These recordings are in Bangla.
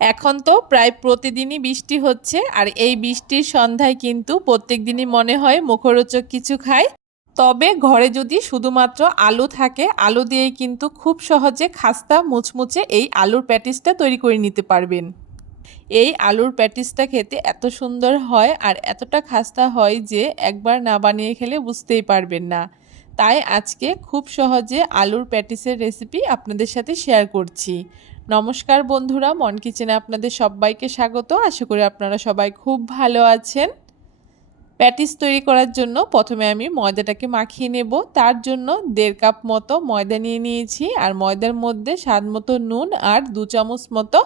এখন তো প্রায় প্রতিদিনই বৃষ্টি হচ্ছে, আর এই বৃষ্টির সন্ধ্যায় কিন্তু প্রত্যেক দিনই মনে হয় মুখরোচক কিছু খাই। তবে ঘরে যদি শুধুমাত্র আলু থাকে, আলু দিয়েই কিন্তু খুব সহজে খাস্তা মুচমুচে এই আলুর প্যাটিসটা তৈরি করে নিতে পারবেন। এই আলুর প্যাটিসটা খেতে এত সুন্দর হয় আর এতটা খাস্তা হয় যে একবার না বানিয়ে খেলে বুঝতেই পারবেন না। তাই আজকে খুব সহজে আলুর প্যাটিসের রেসিপি আপনাদের সাথে শেয়ার করছি। নমস্কার বন্ধুরা, মন কিচেনে আপনাদের সবাইকে স্বাগত। আশা করি আপনারা সবাই খুব ভালো আছেন। প্যাটিস তৈরি করার জন্য প্রথমে আমি ময়দাটাকে মাখিয়ে নেব। তার জন্য 1.5 কাপ মতো ময়দা নিয়ে নিয়েছি, আর ময়দার মধ্যে স্বাদ মতো নুন আর 2 চামচ মতো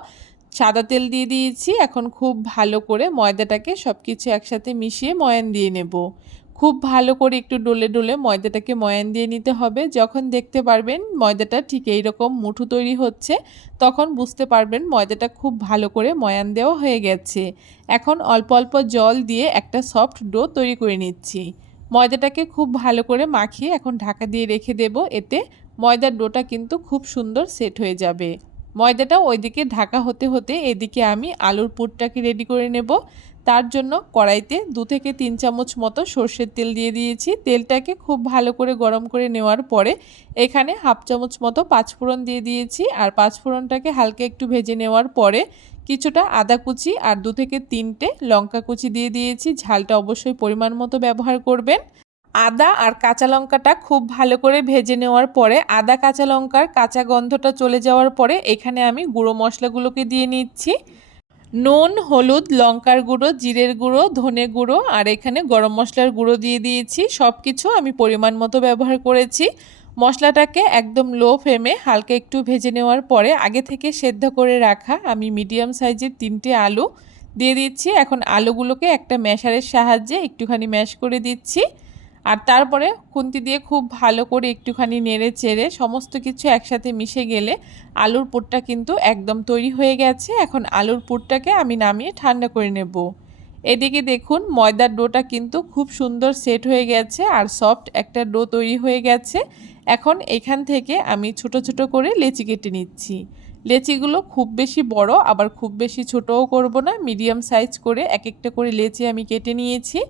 সাদা তেল দিয়ে দিয়েছি। এখন খুব ভালো করে ময়দাটাকে সব কিছু একসাথে মিশিয়ে ময়ান দিয়ে নেব। খুব ভালো করে একটু ডলে ডলে ময়দাটাকে ময়ান দিয়ে নিতে হবে। যখন দেখতে পারবেন ময়দাটা ঠিক এইরকম মুঠো তৈরি হচ্ছে, তখন বুঝতে পারবেন ময়দাটা খুব ভালো করে ময়ান দেওয়া হয়ে গেছে। এখন অল্প অল্প জল দিয়ে একটা সফট ডো তৈরি করে নিচ্ছি। ময়দাটাকে খুব ভালো করে মাখিয়ে এখন ঢাকা দিয়ে রেখে দেব। এতে ময়দার ডোটা কিন্তু খুব সুন্দর সেট হয়ে যাবে। ময়দাটা ওইদিকে ঢাকা হতে হতে এদিকে আমি আলুর পুরটাকে রেডি করে নেব। তার জন্য কড়াইতে 2 থেকে 3 চামচ মতো সর্ষের তেল দিয়ে দিয়েছি। তেলটাকে খুব ভালো করে গরম করে নেওয়ার পরে এখানে হাফ চামচ মতো পাঁচফোড়ন দিয়ে দিয়েছি, আর পাঁচফোড়নটাকে হালকা একটু ভেজে নেওয়ার পরে কিছুটা আদা কুচি আর 2 থেকে 3টে লঙ্কা কুচি দিয়ে দিয়েছি। ঝালটা অবশ্যই পরিমাণ মতো ব্যবহার করবেন। আদা আর কাঁচা লঙ্কাটা খুব ভালো করে ভেজে নেওয়ার পরে আদা কাঁচা লঙ্কার কাঁচা গন্ধটা চলে যাওয়ার পরে এখানে আমি গুঁড়ো মশলাগুলোকে দিয়ে নিচ্ছি। নুন, হলুদ, লঙ্কার গুঁড়ো, জিরের গুঁড়ো, ধনে গুঁড়ো আর এখানে গরম মশলার গুঁড়ো দিয়ে দিয়েছি। সব কিছু আমি পরিমাণ মতো ব্যবহার করেছি। মশলাটাকে একদম লো ফ্লেমে হালকা একটু ভেজে নেওয়ার পরে আগে থেকে সেদ্ধ করে রাখা আমি মিডিয়াম সাইজের 3টে আলু দিয়ে দিচ্ছি। এখন আলুগুলোকে একটা ম্যাশারের সাহায্যে একটুখানি ম্যাশ করে দিচ্ছি, আর তারপরে খুন্তি দিয়ে খুব ভালো করে একটুখানি নেড়ে চেড়ে সমস্ত কিছু একসাথে মিশে গেলে আলুর পুরটা কিন্তু একদম তৈরি হয়ে গেছে। এখন আলুর পুরটাকে আমি নামিয়ে ঠান্ডা করে নেব। এদিকে দেখুন ময়দার ডোটা কিন্তু খুব সুন্দর সেট হয়ে গেছে আর সফট একটা ডো তৈরি হয়ে গেছে। এখন এখান থেকে আমি ছোট ছোট করে লেচি কেটে নিচ্ছি। লেচিগুলো খুব বেশি বড় আবার খুব বেশি ছোটও করব না, মিডিয়াম সাইজ করে এক একটা করে লেচি আমি কেটে নিয়েছি।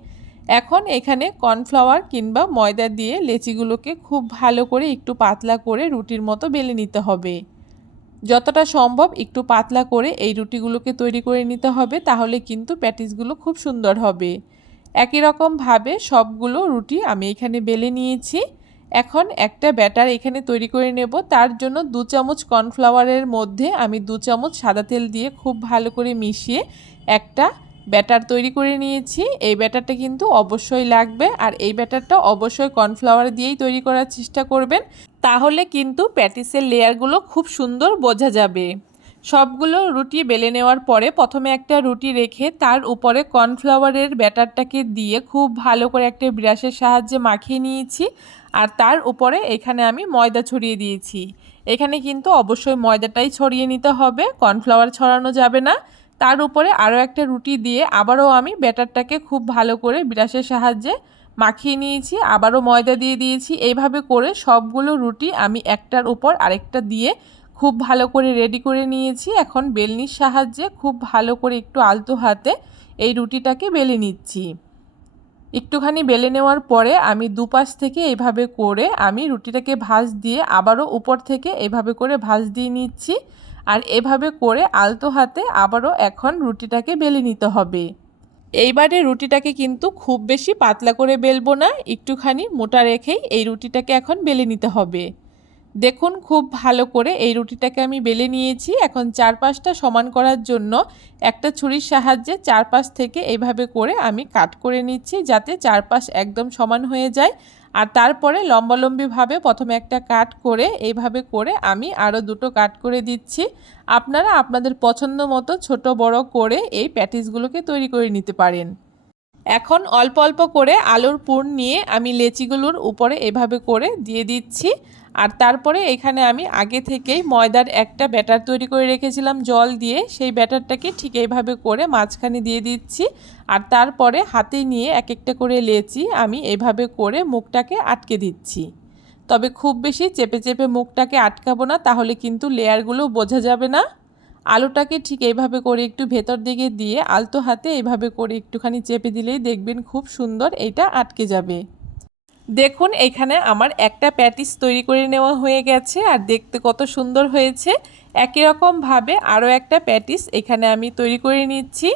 এখন এখানে কর্নফ্লাওয়ার কিংবা ময়দা দিয়ে লেচিগুলোকে খুব ভালো করে একটু পাতলা করে রুটির মতো বেলে নিতে হবে। যতটা সম্ভব একটু পাতলা করে এই রুটিগুলোকে তৈরি করে নিতে হবে, তাহলে কিন্তু প্যাটিসগুলো খুব সুন্দর হবে। একই রকমভাবে সবগুলো রুটি আমি এখানে বেলে নিয়েছি। এখন একটা ব্যাটার এখানে তৈরি করে নেব। তার জন্য 2 চামচ কর্নফ্লাওয়ারের মধ্যে আমি 2 চামচ সাদা তেল দিয়ে খুব ভালো করে মিশিয়ে একটা ব্যাটার তৈরি করে নিয়েছি। এই ব্যাটারটা কিন্তু অবশ্যই লাগবে, আর এই ব্যাটারটা অবশ্যই কর্নফ্লাওয়ার দিয়েই তৈরি করার চেষ্টা করবেন, তাহলে কিন্তু প্যাটিসের লেয়ারগুলো খুব সুন্দর বোঝা যাবে। সবগুলো রুটি বেলে নেওয়ার পরে প্রথমে একটা রুটি রেখে তার উপরে কর্নফ্লাওয়ারের ব্যাটারটাকে দিয়ে খুব ভালো করে একটা ব্রাশের সাহায্যে মাখিয়ে নিয়েছি, আর তার উপরে এখানে আমি ময়দা ছড়িয়ে দিয়েছি। এখানে কিন্তু অবশ্যই ময়দাটাই ছড়িয়ে নিতে হবে, কর্নফ্লাওয়ার ছড়ানো যাবে না। তার উপরে আরও একটা রুটি দিয়ে আবারও আমি ব্যাটারটাকে খুব ভালো করে ব্রাশের সাহায্যে মাখিয়ে নিয়েছি, আবারও ময়দা দিয়ে দিয়েছি। এইভাবে করে সবগুলো রুটি আমি একটার উপর আরেকটা দিয়ে খুব ভালো করে রেডি করে নিয়েছি। এখন বেলনির সাহায্যে খুব ভালো করে একটু আলতো হাতে এই রুটিটাকে বেলে নিচ্ছি। একটুখানি বেলে নেওয়ার পরে আমি দুপাশ থেকে এইভাবে করে আমি রুটিটাকে ভাঁজ দিয়ে আবারও উপর থেকে এভাবে করে ভাঁজ দিয়ে নিচ্ছি, আর এভাবে করে আলতো হাতে আবারও এখন রুটিটাকে বেলে নিতে হবে। এইবারে রুটিটাকে কিন্তু খুব বেশি পাতলা করে বেলবো না, একটুখানি মোটা রেখেই এই রুটিটাকে এখন বেলে নিতে হবে। দেখুন খুব ভালো করে এই রুটিটাকে আমি বেলে নিয়েছি। এখন চারপাশটা সমান করার জন্য একটা ছুরির সাহায্যে চারপাশ থেকে এইভাবে করে আমি কাট করে নিচ্ছি, যাতে চারপাশ একদম সমান হয়ে যায়। আর তারপরে লম্বালম্বিভাবে প্রথমে একটা কাট করে এইভাবে করে আমি আরও দুটো কাট করে দিচ্ছি। আপনারা আপনাদের পছন্দ মতো ছোট বড় করে এই প্যাটিসগুলোকে তৈরি করে নিতে পারেন। এখন অল্প অল্প করে আলুর পুর নিয়ে আমি লেচিগুলোর উপরে এভাবে করে দিয়ে দিচ্ছি, আর তারপরে এখানে আমি আগে থেকেই ময়দার একটা ব্যাটার তৈরি করে রেখেছিলাম জল দিয়ে, সেই ব্যাটারটাকে ঠিক এইভাবে করে মাঝখানে দিয়ে দিচ্ছি, আর তারপরে হাতে নিয়ে এক একটা করে লেচি আমি এভাবে করে মুখটাকে আটকে দিচ্ছি। তবে খুব বেশি চেপে চেপে মুখটাকে আটকাবো না, তাহলে কিন্তু লেয়ারগুলো বোঝা যাবে না। আলুটাকে ঠিক এইভাবে করে একটু ভেতর দিকে দিয়ে আলতো হাতে এইভাবে করে একটুখানি চেপে দিলেই দেখবেন খুব সুন্দর এটা আটকে যাবে। দেখুন এখানে আমার একটা প্যাটিস তৈরি করে নেওয়া হয়ে গেছে আর দেখতে কত সুন্দর হয়েছে। একই রকমভাবে আরও একটা প্যাটিস এখানে আমি তৈরি করে নিচ্ছি।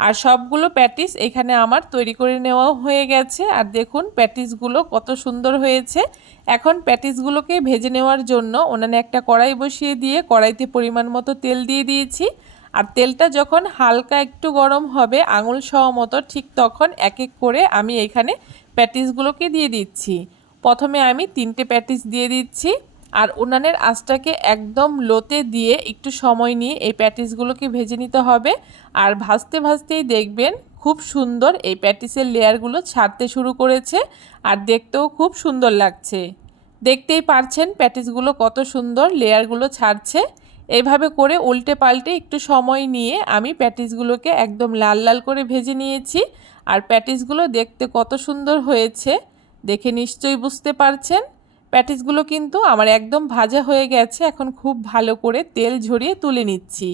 আর সবগুলো প্যাটিস এখানে আমার তৈরি করে নেওয়া হয়ে গেছে। আর দেখুন প্যাটিসগুলো কত সুন্দর হয়েছে। এখন প্যাটিসগুলোকে ভেজে নেওয়ার জন্য উনানে একটা কড়াই বসিয়ে দিয়ে কড়াইতে পরিমাণ মতো তেল দিয়ে দিয়েছি। আর তেলটা যখন হালকা একটু গরম হবে আঙুল সহ মতো, ঠিক তখন এক এক করে আমি এখানে প্যাটিসগুলোকে দিয়ে দিচ্ছি। প্রথমে আমি 3টে প্যাটিস দিয়ে দিচ্ছি। আর উনানের আঁচটাকে একদম লোতে দিয়ে একটু সময় নিয়ে এই প্যাটিসগুলোকে ভেজে নিতে হবে। আর ভাজতে ভাজতেই দেখবেন খুব সুন্দর এই প্যাটিসের লেয়ারগুলো ছাড়তে শুরু করেছে আর দেখতেও খুব সুন্দর লাগছে। দেখতেই পারছেন প্যাটিসগুলো কত সুন্দর লেয়ারগুলো ছাড়ছে। এইভাবে করে উল্টে পাল্টে একটু সময় নিয়ে আমি প্যাটিসগুলোকে একদম লাল লাল করে ভেজে নিয়েছি। আর প্যাটিসগুলো দেখতে কত সুন্দর হয়েছে দেখে নিশ্চয়ই বুঝতে পারছেন। প্যাটিসগুলো কিন্তু আমার একদম ভাজা হয়ে গেছে। এখন খুব ভালো করে তেল ঝরিয়ে তুলে নিচ্ছি।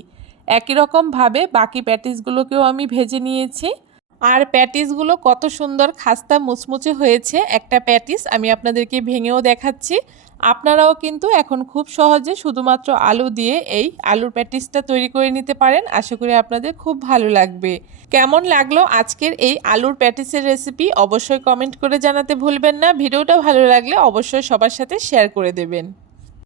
একই রকমভাবে বাকি প্যাটিসগুলোকেও আমি ভেজে নিয়েছি। আর প্যাটিসগুলো কত সুন্দর খাস্তা মুচমুচে হয়েছে। একটা প্যাটিস আমি আপনাদেরকে ভেঙেও দেখাচ্ছি। আপনারাও কিন্তু এখন খুব সহজে শুধুমাত্র আলু দিয়ে এই আলুর প্যাটিসটা তৈরি করে নিতে পারেন। আশা করি আপনাদের খুব ভালো লাগবে। কেমন লাগলো আজকের এই আলুর প্যাটিসের রেসিপি অবশ্যই কমেন্ট করে জানাতে ভুলবেন না। ভিডিওটা ভালো লাগলে অবশ্যই সবার সাথে শেয়ার করে দেবেন।